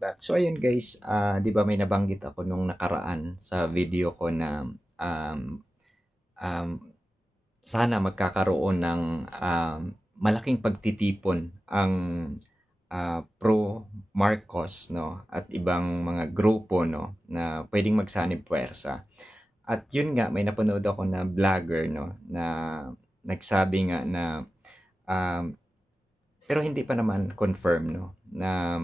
back. So ayun guys, 'di ba may nabanggit ako nung nakaraan sa video ko na um, sana magkakaroon ng malaking pagtitipon ang pro Marcos, no, at ibang mga grupo, no, na pwedeng magsanib puwersa. At yun nga, may napanood ako na vlogger, no, na nagsabi nga na um, pero hindi pa naman confirm, no, na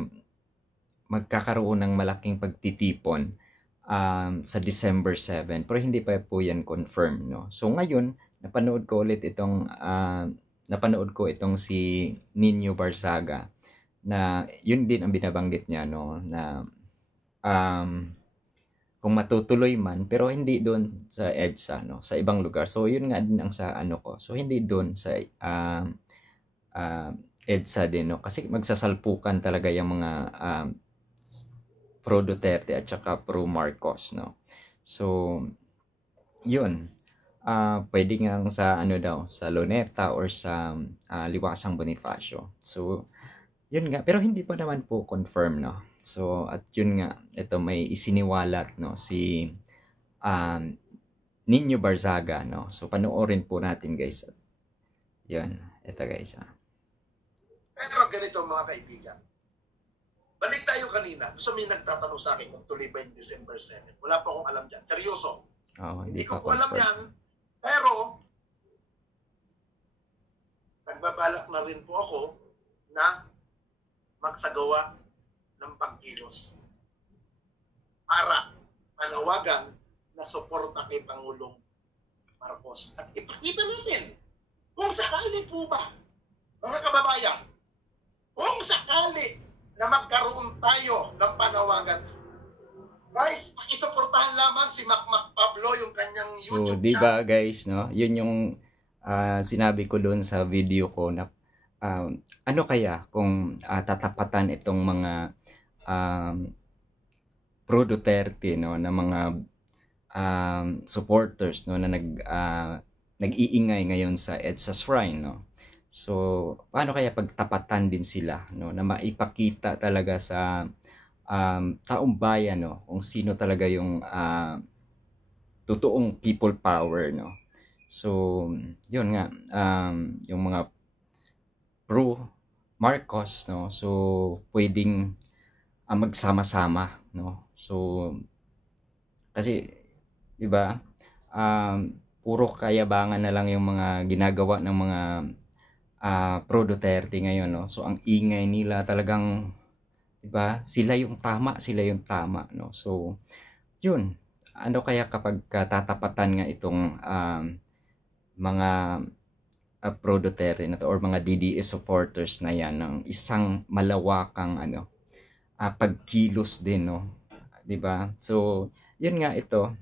magkakaroon ng malaking pagtitipon sa December 7, pero hindi pa po yan confirm, no. So ngayon napanood ko itong si Nino Barzaga na yun din ang binabanggit niya, no, na um, kung matutuloy man pero hindi doon sa EDSA, no, sa ibang lugar. So yun nga din ang sa ano ko, so hindi doon sa uh, EDSA din, no, kasi magsasalpukan talaga yung mga pro Duterte at saka pro Marcos, no. So yun, pwede nga sa ano daw, sa Luneta or sa Liwasang Bonifacio. So yun nga, pero hindi pa naman po confirm, no. So at yun nga, ito may isiniwalat, no, si Nino Barzaga, no. So panoorin po natin guys. Yun, ito guys. Pero ganito mga kaibigan, balik tayo kanina. So may nagtatanong sa akin kung tuloy ba yung December 7. Wala pa akong alam dyan. Seryoso. Hindi ko pa alam confirm yan. Pero, nagbabalak na rin po ako na magsagawa ng pagkilos para panawagan na suporta kay Pangulong Marcos. At ipakita natin kung sakali po ba, mga kababayan, kung sakali na magkaroon tayo ng panawagan. Guys, pakisuportahan lamang si Macmac Pablo, yung kanyang YouTube channel. So, di ba guys, no? Yun yung sinabi ko doon sa video ko na ano kaya kung tatapatan itong mga pro Duterte, no, na mga supporters, no, na nag-iingay ngayon sa EDSA Shrine, no. So, paano kaya pagtapatan din sila, no, na maipakita talaga sa taong bayan, no, kung sino talaga yung totoong people power, no. So, yun nga, yung mga pro Marcos, no, so pwedeng magsama-sama, no. So, kasi, di ba, puro kayabangan na lang yung mga ginagawa ng mga pro Duterte ngayon, no. So ang ingay nila talagang, 'di ba? Sila yung tama, no. So yun, ano kaya kapag tatapatan nga itong mga pro Duterte na to or mga DDS supporters na yan ng isang malawakang pagkilos din, no. 'Di ba? So yun nga ito,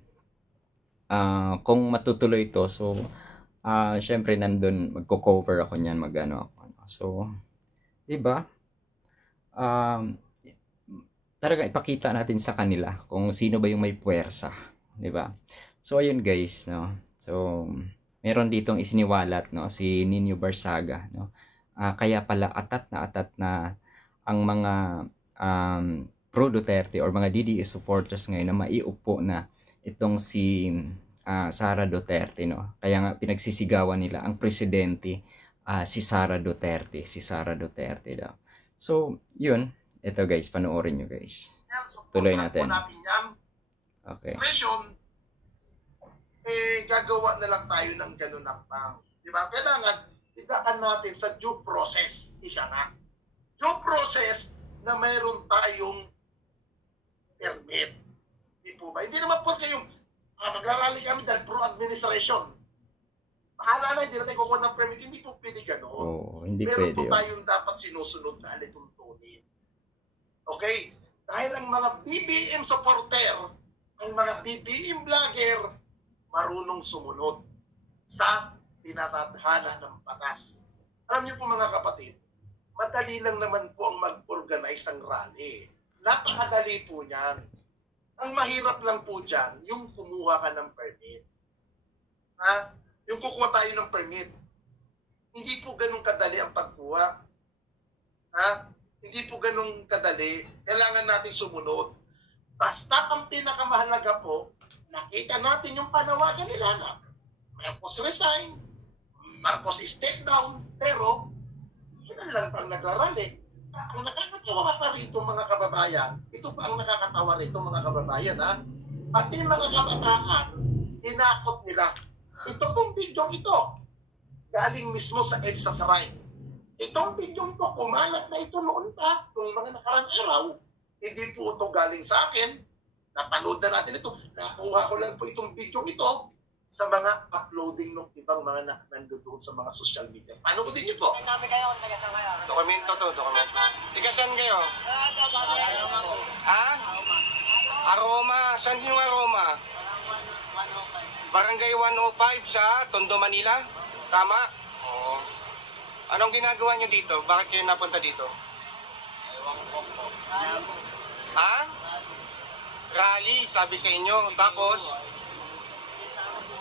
kung matutuloy ito, so syempre nandun magko-cover ako niyan, magano ako. So, 'di ba? Talaga ipakita natin sa kanila kung sino ba yung may puwersa, 'di ba? So ayun guys, no. So meron ditong isiniwalat, no, si Nino Barzaga, no. Kaya pala atat na ang mga pro Duterte or mga DDS supporters ngayon na maiupo na itong si Sara Duterte, no. Kaya nga pinagsisigawan nila ang presidente, si Sara Duterte daw. So, yun. Ito guys, panoorin nyo guys. Tuloy natin. Okay. Gagawa na lang tayo ng ganun na pang. Di ba? Kailangan, idaan natin sa due process. Isa na. Due process na mayroon tayong permit. Di po ba? Hindi naman po kayong magrarally kami dahil pro-administration. Pahala na, hindi natin kukuha ng permit. Hindi po pwede gano'n. Hindi meron pwede. Meron po tayong dapat sinusunod na alituntunin. Okay? Dahil ang mga BBM supporter, ang mga BBM vlogger, marunong sumunod sa tinatadhana ng batas. Alam niyo po mga kapatid, madali lang naman po ang mag-organize ng rally. Napakadali po niyan. Ang mahirap lang po dyan, yung kumuha ka ng permit. Yung kukuha tayo ng permit. Hindi po ganun kadali ang pagkuha. Hindi po ganun kadali. Kailangan natin sumunod. Basta ang pinakamahalaga po, nakita natin yung panawagan nila na Marcos resign, Marcos step down, pero yun lang pang nagrarali. Ang nakakatawa pa rito mga kababayan, ito pa ang nakakatawa rito mga kababayan ha, pati mga kabataan, tinakot nila. Ito pong video ito, galing mismo sa EDSA Saray. Itong video to, kumalat na ito noon pa, nung mga nakarang araw, hindi po ito galing sa akin, napanood na natin ito, nakuha ko lang po itong video ito sa mga uploading ng ibang mga nandoon sa mga social media. Panoodin niyo po. Nabi kayo kung taga kayo. Dokumento to, dokumento. Tiga saan kayo? Ha? Aroma. Saan yung Aroma? Barangay 105 sa Tondo, Manila? Tama? Oo. Anong ginagawa nyo dito? Bakit kayo napunta dito? Ha? Rally, sabi sa inyo. Tapos,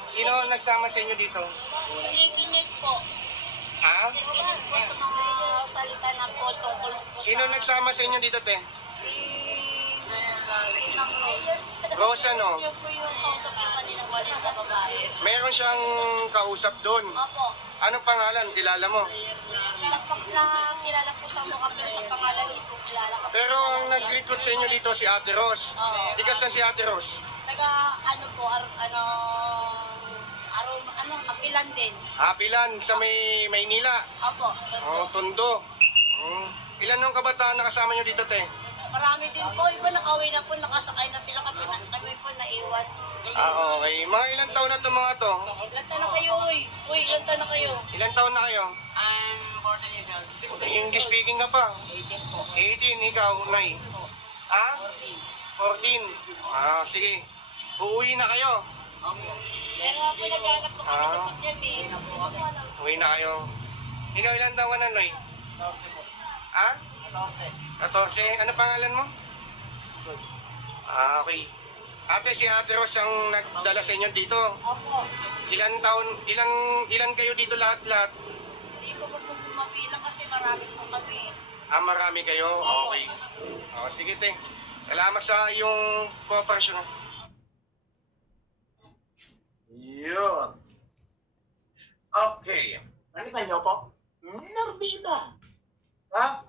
sino nagsama sa inyo dito? Kinig po. Ha? Kinig po sa mga salita na po tungkol po Sino nagsama sa inyo dito, te? si Ma'am Rose. Rose, ano? Siya po yung kausap ko kaninang walit na babae. Meron siyang kausap doon. Opo. Anong pangalan? Kilala mo? Kilala po sa mukha pero sa pangalan hindi po kilala. Kasi Pero ang nag-recruit sa inyo dito si Ate Rose. Oo. Tigas na si Ate Rose. Apilan din. Apilan sa may Maynila. Opo. Oh, Tondo. Ilan nung kabataan na kasama nyo dito, te? Marami din po. Iba nakauwi na po, nakasakay na sila. Kami po naiwan. Okay. Mga ilang taon na itong mga to? Ilan taon na kayo, uy? Uy, ilan taon na kayo? Ilang taon na kayo? I'm 14 years old. English speaking ka pa? 18 po. 18, ikaw, Nay. Ha? 14. Sige. Uuwi na kayo. Yes. Kaya po naghanap po kami sa social media. Uwi na kayo. Ikaw, ilang taon na, Nay? Ha? 14. Ano pangalan mo? Okay. Ate, si Ate Rose ang nagdala sa inyo dito. Opo. Ilan taon, ilan kayo dito lahat-lahat? Hindi ko po mapila kasi marami po kami. Marami kayo? Okay. Sige, te. Salamat sa iyong cooperation. Yun. Okay. Nakita niyo po? Minor de edad. Ha?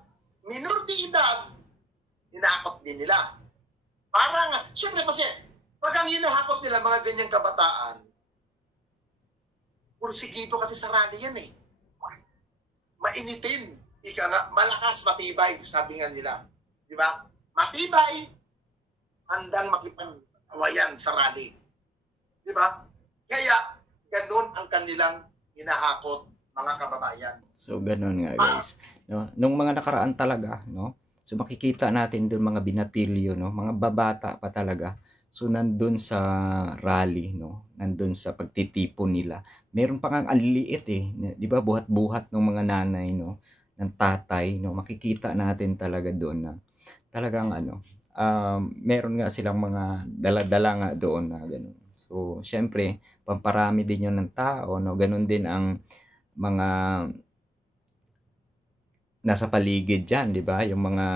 Minor de edad. Hinakot din nila. Parang, syempre kasi, pag ang hinahakot nila mga ganyang kabataan, pursigido kasi sa rally yan eh. Mainitin. Ika nga, malakas, matibay, sabi nga nila. Di ba? Matibay, handang makipag-awayan sa rally. Di ba? Kaya, ganun ang kanilang hinahakot, mga kababayan. So ganun nga guys, no? Nung mga nakaraan talaga, no? So makikita natin doon mga binatilyo, no? Mga babata pa talaga. So nandun sa rally, no? Nandun sa pagtitipon nila. Meron pa ngang anliit eh, 'di ba? Buhat-buhat ng mga nanay, no? Ng tatay, no? Makikita natin talaga doon na talagang meron nga silang mga dala-dala nga doon na ganun. So syempre, pamparami din 'yon ng tao, no? Ganun din ang mga nasa paligid diyan, 'di ba? Yung mga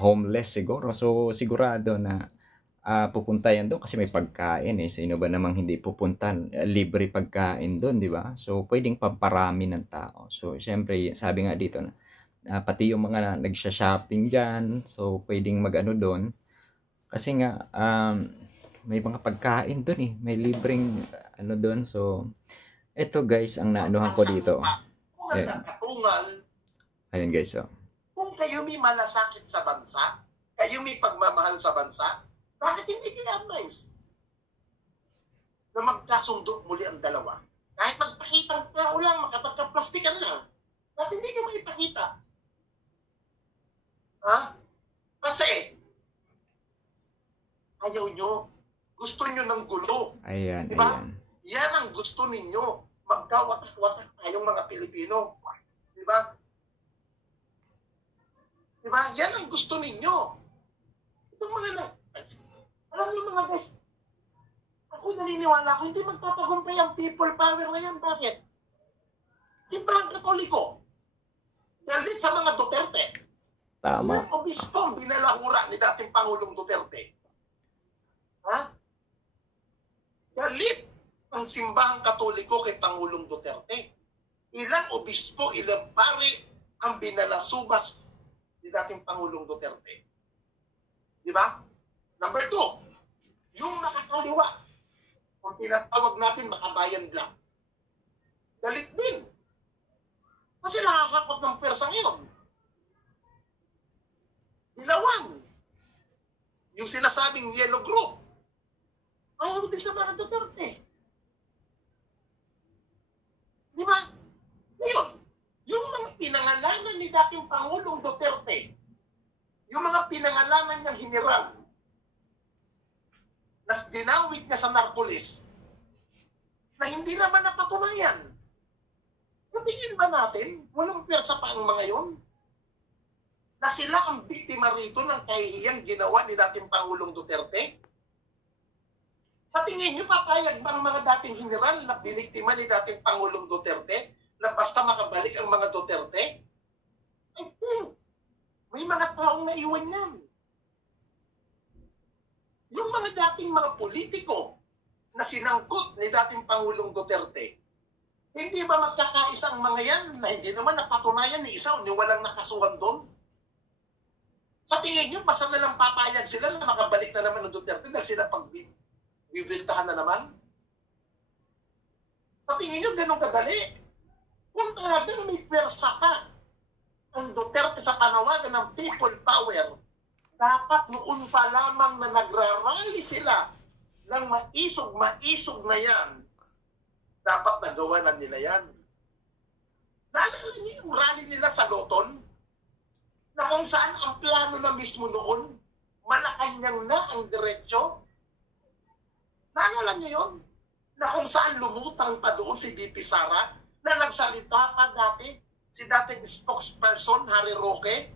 homeless siguro. So sigurado na pupunta yan doon kasi may pagkain eh. Sino ba namang hindi pupuntan? Libre pagkain doon, 'di ba? So pwedeng pamparami ng tao. So syempre, sabi nga dito na pati yung mga nagsha-shopping diyan, so pwedeng mag-ano doon. Kasi nga may mga pagkain doon eh. May libreng ano doon. So eto guys, ang naanuhan ko dito. Katungal, Ayan guys, so. kung kayo may malasakit sa bansa, kayo may pagmamahal sa bansa, bakit hindi kina-advise na magkasundo muli ang dalawa? Kahit magpakita tao lang, makapagka-plastikan lang, bakit hindi nyo maipakita? Ha? Kasi, ayaw nyo. Gusto nyo ng gulo. Ayan, Diba? ayan. Yan ang gusto ninyo. Magkawatak-watak tayong mga Pilipino. Diba? Diba? Yan ang gusto ninyo. Itong mga alam niyo mga guys, ako naniniwala ako, hindi magtatagumpay ang people power na yan. Bakit? Simbahan Katoliko. Dahil sa mga Duterte. Tama. Ilang obispo ang binalahura ni dating Pangulong Duterte? Ha? Galit ang simbahang Katoliko kay Pangulong Duterte. Ilang obispo, ilang pari ang binalasubas ni dating Pangulong Duterte. Di ba? Number 2, yung nakakaliwa, kung tinatawag natin makabayan lang. Galit din. Kasi nakakakot ng pwersa ngayon. Dilawan. Yung sinasabing yellow group. Ayaw din sa mga Duterte. Di ba? Ngayon, yung mga pinangalanan ni dating Pangulong Duterte, yung mga pinangalanan niyang general, na dinawit niya sa Narcolis, na hindi naman napatunayan. Sabihin ba natin, walang pwersa pa ang mga yon? Na sila ang biktima rito ng kahihiyang ginawa ni dating Pangulong Duterte? Sa tingin niyo, papayag ba ang mga dating general na biniktima ni dating Pangulong Duterte na basta makabalik ang mga Duterte? I think, may mga taong naiwan yan. Yung mga dating mga politiko na sinangkot ni dating Pangulong Duterte, hindi ba magkakaisa ang mga yan na hindi naman napatunayan ni isa o ni walang nakasuhan doon? Sa tingin niyo, basta na lang papayag sila na makabalik na naman ng Duterte dahil sila pagbibiltahan na naman? Sa tingin niyo, ganun kadali? Kung talagang may pwersa ka ang Duterte sa panawagan ng people power, dapat noon pa lamang na nagrarally sila ng maisog na yan, dapat nagawa na nila yan. Naalala niyo yung rally nila sa Loton? Na kung saan ang plano na mismo noon, Malacanang na ang diretsyo? Naalala niyo yun? Na kung saan lumutang pa doon si VP Sara, na nagsalita pa dati, si dating spokesperson, Harry Roque,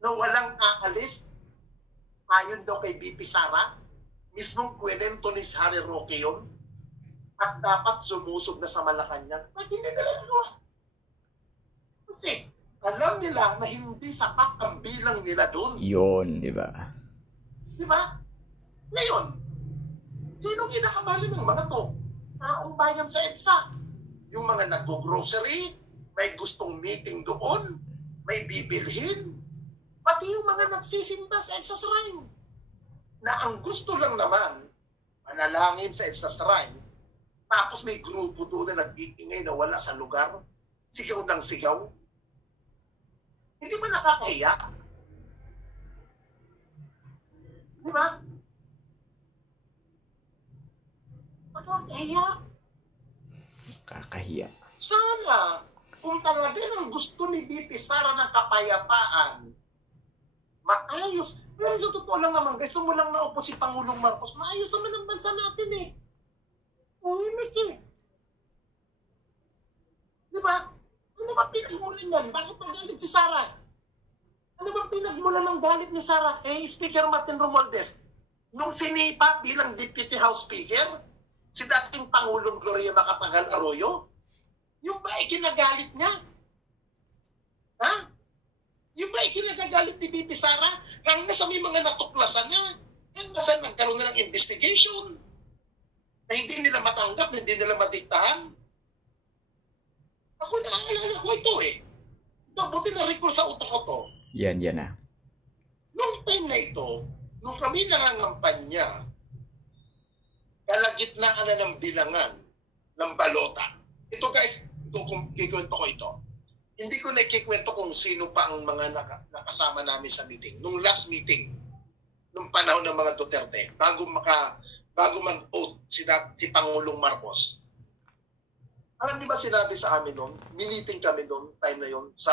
na walang aalis, ayon daw kay VP Sara, mismong kwento ni Harry Roque yun, at dapat sumusog na sa Malacanang. Ba't hindi nila nagawa? Kasi alam nila na hindi sapat ang bilang nila doon. Yun, di ba? Di ba? Ngayon, sinong kinakabali ng mga to? Taong bayan sa EDSA. Yung mga nag-grocery, may gustong meeting doon, may bibilhin, pati yung mga nagsisimba sa EDSA Shrine. Na ang gusto lang naman, manalangin sa EDSA Shrine, tapos may grupo doon na nag-iingay na wala sa lugar, sigaw ng sigaw. Hindi ba nakakahiya? Di ba? Nakakahiya. Kakahiya. Sana, kung talaga ang gusto ni VP Sara ng kapayapaan, maayos. Pero sa totoo lang naman, guys, sumulang na upo si Pangulong Marcos, maayos naman ang bansa natin eh. Umimik eh. Di ba? Ano ba pinagmulan yan? Bakit magalit si Sara? Ano ba pinagmulan ng galit ni Sara? Speaker Martin Romualdez, nung sinipa bilang Deputy House Speaker, si dating Pangulong Gloria Macapagal Arroyo, yung ba ikinagalit niya? Ha? Yung ba ikinagagalit ni VP Sara? Hanggang sa may mga natuklasan niya. Hanggang sa nagkaroon na ng investigation na hindi nila matanggap, hindi nila madiktahan. Ako naaalala ko ito eh. Ito, buti na-recall sa utak ko to. Yan na. Noong time na ito, nung kami nangangampanya, kalagitnaan na ng bilangan ng balota. Ito guys, kikwento ko ito. Hindi ko nakikwento kung sino pa ang mga nakasama namin sa meeting. Nung last meeting, nung panahon ng mga Duterte, bago mag-vote si Pangulong Marcos. Alam niyo ba sinabi sa amin noon? Miniting kami noon, time na yon sa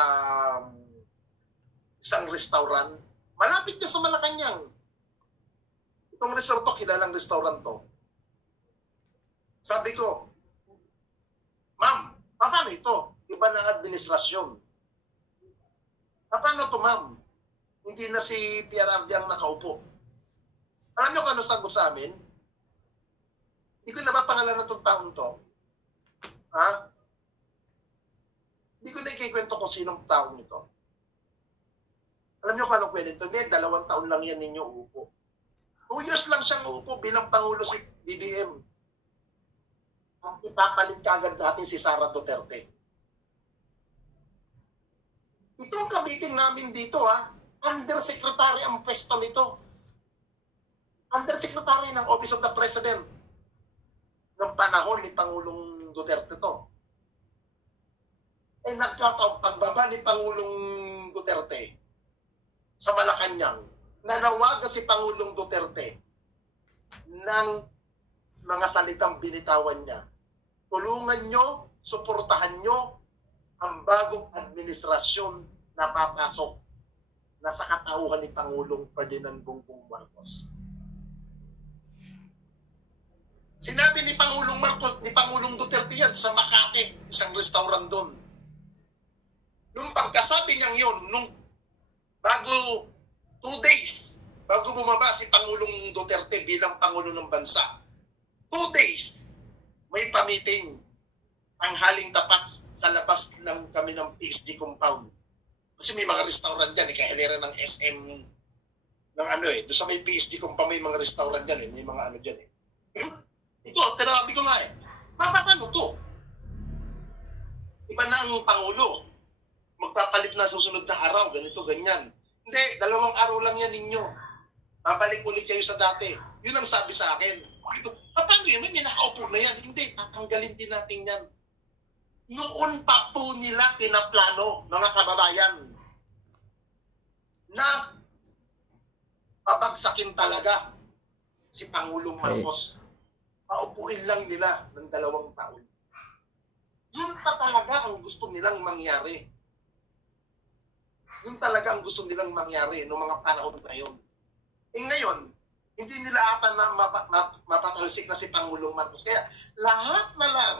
isang restaurant. Malapit na sa Malacanang. Itong resort to, kilalang restaurant to. Sabi ko, ma'am, paano ito? Iba ng administrasyon. Paano to, ma'am? Hindi na si PRRD ang nakaupo. Alam niyo kung ano sagot sa amin? Hindi ko na ba pangalan ng itong taong to? Ha? Hindi ko na ikikwento kung sinong taong ito. Alam niyo kung anong pwede ito? Hindi, 2 taon lang yan ninyo uupo. 2 years lang siyang uupo bilang Pangulo si BBM. Ang ipapalit kagad natin si Sara Duterte. Ito ang ka-meeting namin dito, ha. Undersecretary ang pwesto nito. Undersecretary ng Office of the President ng panahon ni Pangulong Duterte to. Eh nagkataon, pagbaba ni Pangulong Duterte sa Malacanang, nanawagan si Pangulong Duterte ng mga salitang binitawan niya. Tulungan nyo, suportahan nyo ang bagong administrasyon na papasok na sa katauhan ni Pangulong Ferdinand Bongbong Marcos. Sinabi ni Pangulong Marcos, ni Pangulong Duterte yan sa Makati, isang restaurant doon. Nung pagkasabi niyang yun, nung bago 2 days, bago bumaba si Pangulong Duterte bilang Pangulo ng Bansa, 2 days, may pamiting ang haling tapat sa labas ng kami ng PSD compound. Kasi may mga restaurant dyan, kahilera ng SM, ng ano eh, doon sa may PSD compound may mga restaurant dyan may mga ano dyan Ito, tinabi ko nga paano to? Iba na ang Pangulo. Magpapalit na susunod na araw, ganito, ganyan. Hindi, 2 araw lang yan ninyo. Babalik ulit kayo sa dati. Yun ang sabi sa akin. Ito, paano yun? May nakaupo na yan. Hindi, tatanggalin din natin yan. Noon pa po nila pinaplano, mga kababayan, na pabagsakin talaga si Pangulong Marcos. Paupuin lang nila ng 2 taon. Yun pa talaga ang gusto nilang mangyari. Yun talaga ang gusto nilang mangyari noong mga panahon na yun. Eh ngayon, hindi nila ata na mapatalsik na si Pangulong Marcos. Kaya lahat na lang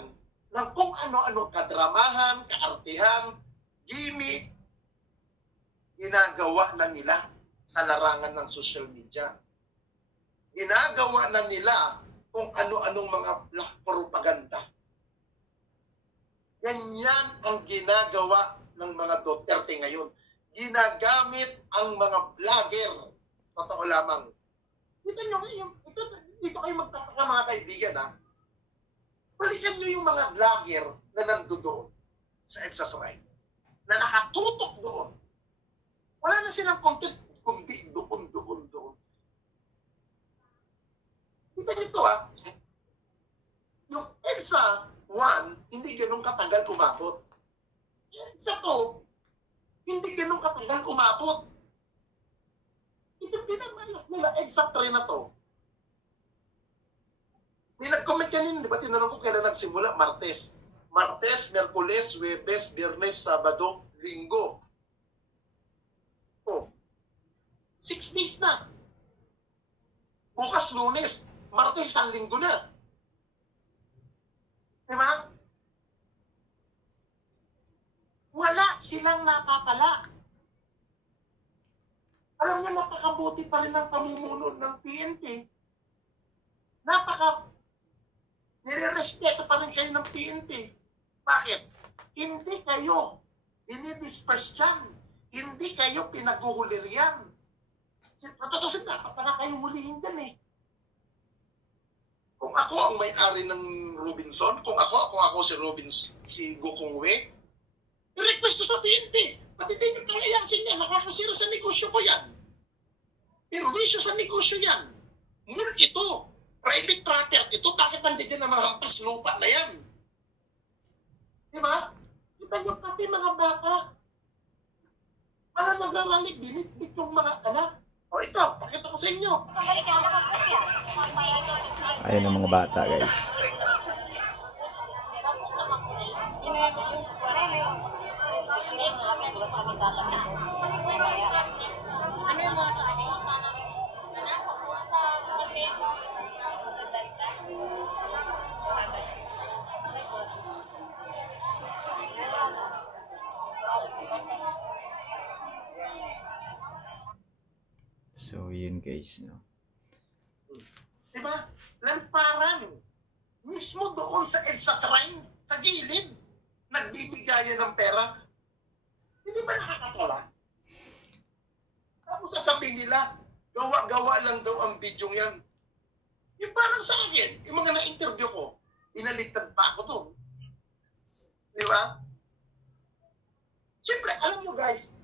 ng kung ano-anong kadramahan, kaartihan, gimmick, ginagawa na nila sa larangan ng social media. Ginagawa na nila kung ano-anong mga black propaganda. Ganyan ang ginagawa ng mga Duterte ngayon. Ginagamit ang mga vlogger. Totoo lamang. Dito kayo magtataka mga kaibigan, ha? Balikan nyo yung mga vlogger na nandoon sa EDSA's Right, na nakatutok doon. Wala na silang content, kundi doon. Dito nito, ha? Yung EDSA 1, hindi ganun katagal umabot. EDSA 2, hindi ganun katagal umabot. Ito pinamanak nila EDSA 3 na to. May nag-comment kanina, di ba tinanong ko kailan nagsimula? Martes, Merkules, Huwebes, Biyernes, Sabado, Linggo. 6 days na. Bukas Lunes, Martes, isang linggo na. Diba? Wala silang napapala. Alam niyo, napakabuti pa rin ang pamumuno ng PNP. Nire-respeto pa rin kayo ng PNP. Bakit? Hindi kayo dinidisperse dyan. Hindi kayo pinaguhuli riyan. Patutusin, dapat na kayong hulihin dyan eh. Kung ako ang may-ari ng Robinson, kung ako si Gokongwe, i-request ko sa PNP. Pati din yung palayasin niya, nakakasira sa negosyo ko yan. Perwisyo sa negosyo yan. Mul ito. Private property ito, bakit nandiyan na mga hampas lupa na yan? Diba? Diba yung pati mga bata? Para nagraralig, binitbit yung mga anak. O ito, pakita ko sa inyo. Ayun ang mga bata, guys. So, yun guys, no? Diba? Lanparan. Mismo doon sa EDSA Shrine, sa gilid, nagbibigayan ng pera. Hindi ba nakakatawa? Tapos sasabihin nila, gawa-gawa lang daw ang video yan. Yung parang sa akin, yung mga na-interview ko, pinaliktad pa ako to. Di ba? Siyempre, alam nyo guys,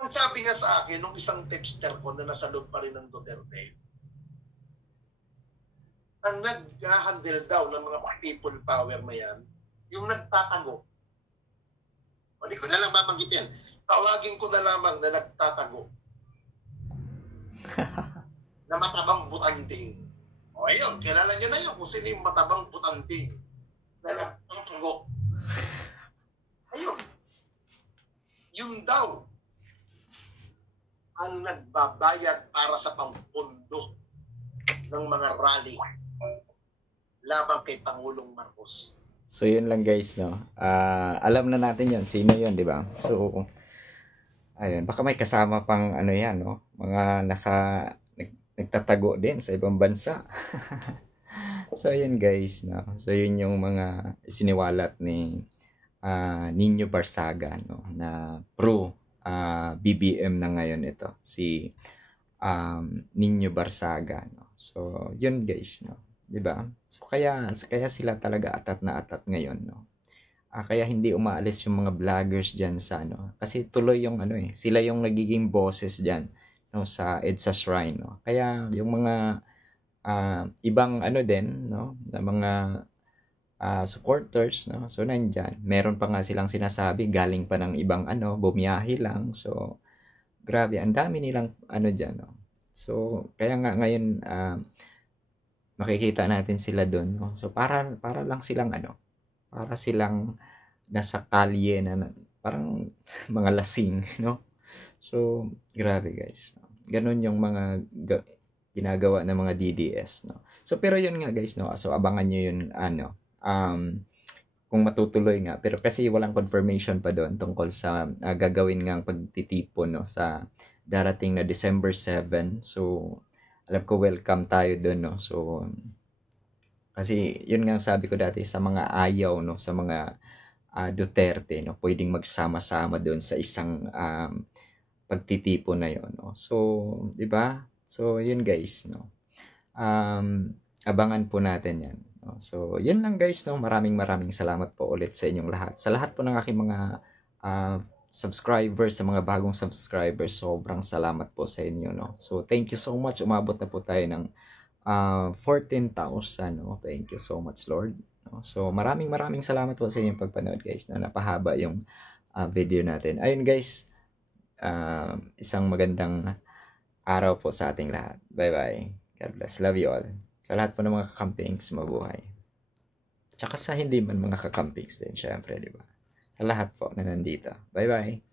ang sabi nga sa akin, nung isang tipster ko na nasa loob pa rin ng Duterte, ang nag-handle daw ng mga people power na yan, yung nagtatago. Hindi ko na lang babanggitin. Tawagin ko na lamang na nagtatago. Na matabang butanding. O ayun, kilala nyo na yun kung sino yung matabang butanding na nagtatago. Ayun. Yun daw ang nagbabayad para sa pampundo ng mga rally laban kay Pangulong Marcos. So yun lang guys, no. Alam na natin 'yon, sino 'yon, 'di ba? So ayun, baka may kasama pang ano 'yan, no. Mga nagtatago din sa ibang bansa. So ayun guys, no. So yun yung mga siniwalat ni Nino Barsaga, no, na pro BBM na ngayon ito, si Nino Barsaga, no. So yun guys, no. 'Di ba? So kaya sila talaga atat na atat ngayon, no. Kaya hindi umaalis yung mga vloggers diyan sa ano, kasi tuloy yung ano sila yung nagiging bosses diyan, no, sa EDSA Shrine, no. Kaya yung mga ibang ano din, no, na mga supporters, no. So nandiyan, meron pa nga silang sinasabi galing pa ng ibang ano, bumiyahe lang. So grabe, ang dami nilang ano diyan, no. So kaya nga ngayon makikita natin sila doon, no? So para lang silang ano, para silang nasa kalye na parang mga lasing, no? So grabe guys, no? Ganun yung mga ginagawa ng mga DDS, no? So pero yun nga guys, no. So abangan niyo yun ano, kung matutuloy nga, pero kasi walang confirmation pa doon tungkol sa gagawin ngang pagtitipon, no, sa darating na December 7. So alam ko welcome tayo doon, no. So kasi yun nga sabi ko dati, sa mga ayaw, no, sa mga Duterte, no, pwedeng magsama-sama doon sa isang pagtitipon na yon, no. So 'di ba? So yun guys, no. Abangan po natin yan, no? So yun lang guys, no. Maraming salamat po ulit sa inyong lahat, sa lahat po ng aking mga subscribers, sa mga bagong subscribers, sobrang salamat po sa inyo, no. So thank you so much, umabot na po tayo ng 14,000, no. Thank you so much, Lord, no? So maraming salamat po sa inyong pagpanood guys, na napahaba yung video natin. Ayun guys, isang magandang araw po sa ating lahat. Bye bye, God bless, love you all. Sa lahat po ng mga kakampings, mabuhay. Tsaka sa hindi man mga kakampings din, syempre, di ba? Sa lahat po na nandito. Bye-bye.